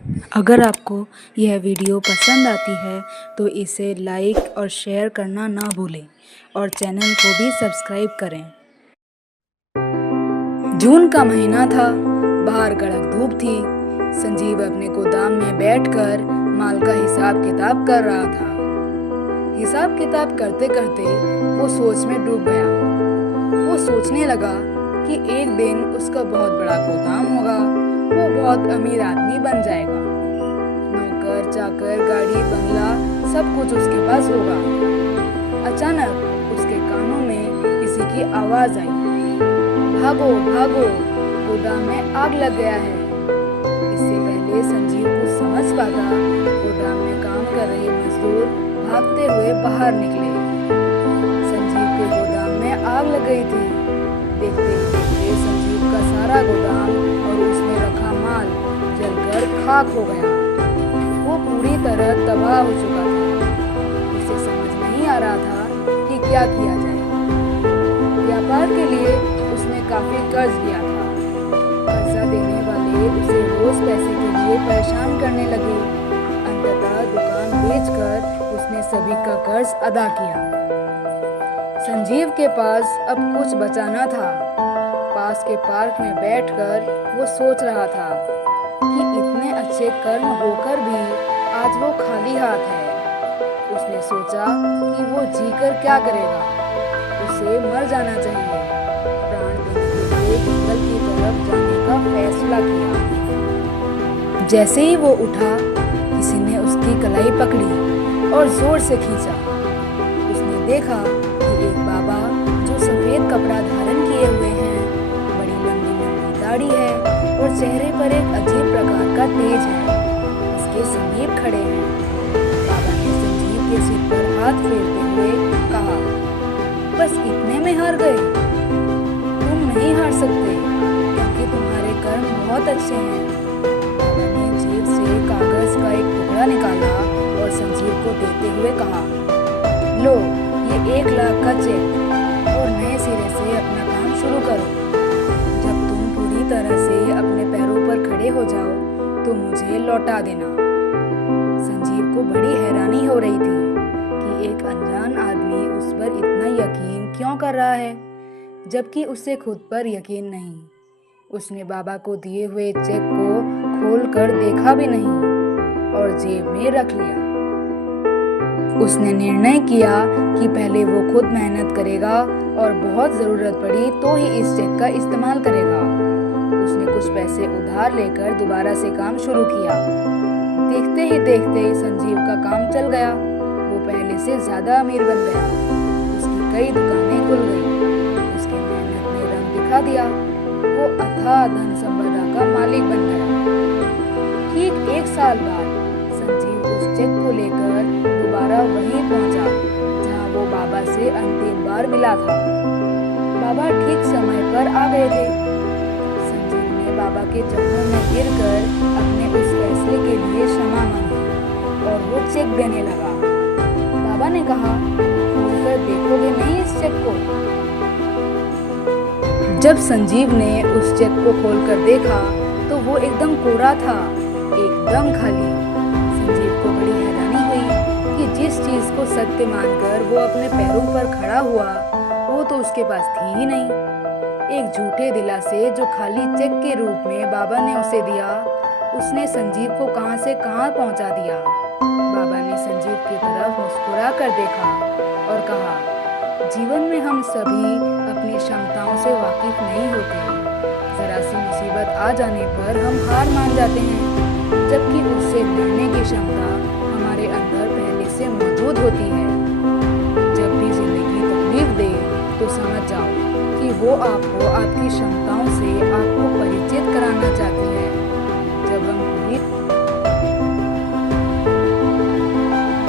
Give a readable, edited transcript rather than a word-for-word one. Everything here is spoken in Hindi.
अगर आपको यह वीडियो पसंद आती है तो इसे लाइक और शेयर करना ना भूलें और चैनल को भी सब्सक्राइब करें। जून का महीना था, बाहर कड़क धूप थी। संजीव अपने गोदाम में बैठकर माल का हिसाब किताब कर रहा था। हिसाब किताब करते करते वो सोच में डूब गया। वो सोचने लगा कि एक दिन उसका बहुत बड़ा गोदाम होगा, वो बहुत अमीर आदमी बन जाएगा। नौकर चाकर, गाड़ी, बंगला सब कुछ उसके पास होगा। अचानक उसके कानों में किसी की आवाज आई, भागो भागो, गोदाम में आग लग गया है। इससे पहले संजीव कुछ समझ पाता, गोदाम में काम कर रहे मजदूर भागते हुए बाहर निकले। संजीव के गोदाम में आग लग गई थी। देखते ही देखते संजीव का सारा गोदाम और उसमें रखा माल जलकर खाक हो गया। वो पूरी तरह तबाह हो चुका था। उसे समझ नहीं आ रहा था कि क्या किया जाए। व्यापार के लिए उसने काफी कर्ज लिया था। कर्जा देने वाले उसे रोज पैसे के लिए परेशान करने लगे। अंततः दुकान बेचकर उसने सभी का कर्ज अदा किया। संजीव के पास अब कुछ बचा न था। पास के पार्क में बैठकर वो सोच रहा था कि इतने अच्छे कर्म होकर भी आज वो खाली हाथ है। उसने सोचा कि वो जीकर क्या करेगा, उसे मर जाना चाहिए। प्राण देने के लिए जंगल की तरफ जाने का फैसला किया। जैसे ही वो उठा, किसी ने उसकी कलाई पकड़ी और जोर से खींचा। उसने देखा कि एक बाबा जो सफेद कपड़ा धारण किए हुए हैं, बड़ी लंबी लंबी दाढ़ी है और चेहरे पर एक अजीब प्रकार का तेज है, उसके समीप खड़े हैं। बाबा ने संजीव के सिर पर हाथ फेरते हुए कहा, बस इतने में हार गए? तुम नहीं हार सकते क्योंकि तुम्हारे कर्म बहुत अच्छे हैं। बाबा ने जेब से कागज का एक टुकड़ा निकाला और संजीव को देते हुए कहा, लो, ये 1 लाख का चेक और नए सिरे से अपना काम शुरू करो। जब तुम पूरी तरह से अपने पैरों पर खड़े हो जाओ तो मुझे लौटा देना। संजीव को बड़ी हैरानी हो रही थी कि एक अनजान आदमी उस पर इतना यकीन क्यों कर रहा है, जबकि उसे खुद पर यकीन नहीं। उसने बाबा को दिए हुए चेक को खोलकर देखा भी नहीं और जेब में रख लिया। उसने निर्णय किया कि पहले वो खुद मेहनत करेगा और बहुत ज़रूरत पड़ी तो ही इस चेक का इस्तेमाल करेगा। उसने कुछ पैसे उधार लेकर दोबारा से काम शुरू किया। देखते ही देखते संजीव का काम चल गया। वो पहले से ज़्यादा अमीर बन गया। उसकी कई दुकानें खुल गई। उसकी मेहनत ने रंग दिखा दिया। वो अथाह धन संपदा का मालिक बन गया। ठीक 1 साल बाद संजीव उस चेक को लेकर दोबारा वहीं पहुंचा जहां वो बाबा से अंतिम बार मिला था। बाबा ठीक समय पर आ गए थे। संजीव ने बाबा के चरणों में गिरकर अपने उस फैसले के लिए क्षमा मांगी और वो चेक देने लगा। बाबा ने कहा, खोलकर देखोगे नहीं इस चेक को? जब संजीव ने उस चेक को खोलकर देखा तो वो एकदम कोरा था, एकदम खाली। संजीव को बड़ी हैरानी हुई कि जिस चीज को सत्य मानकर वो अपने पैरों पर खड़ा हुआ, वो तो उसके पास थी ही नहीं। एक झूठे दिलासे जो खाली चेक के रूप में बाबा ने उसे दिया, उसने संजीव को कहां से कहां पहुंचा दिया। बाबा ने संजीव की तरफ मुस्कुरा कर देखा और कहा, जीवन में हम सभी अपनी क्षमताओं से वाकिफ नहीं होते। जरा सी मुसीबत आ जाने पर हम हार मान जाते हैं, जबकि उससे लड़ने की क्षमता हमारे अंदर पहले से मौजूद होती है। जब भी जिंदगी तकलीफ दे तो समझ जाओ कि वो आपको आपकी क्षमताओं से आपको परिचित कराना चाहती है। जब हम पूरी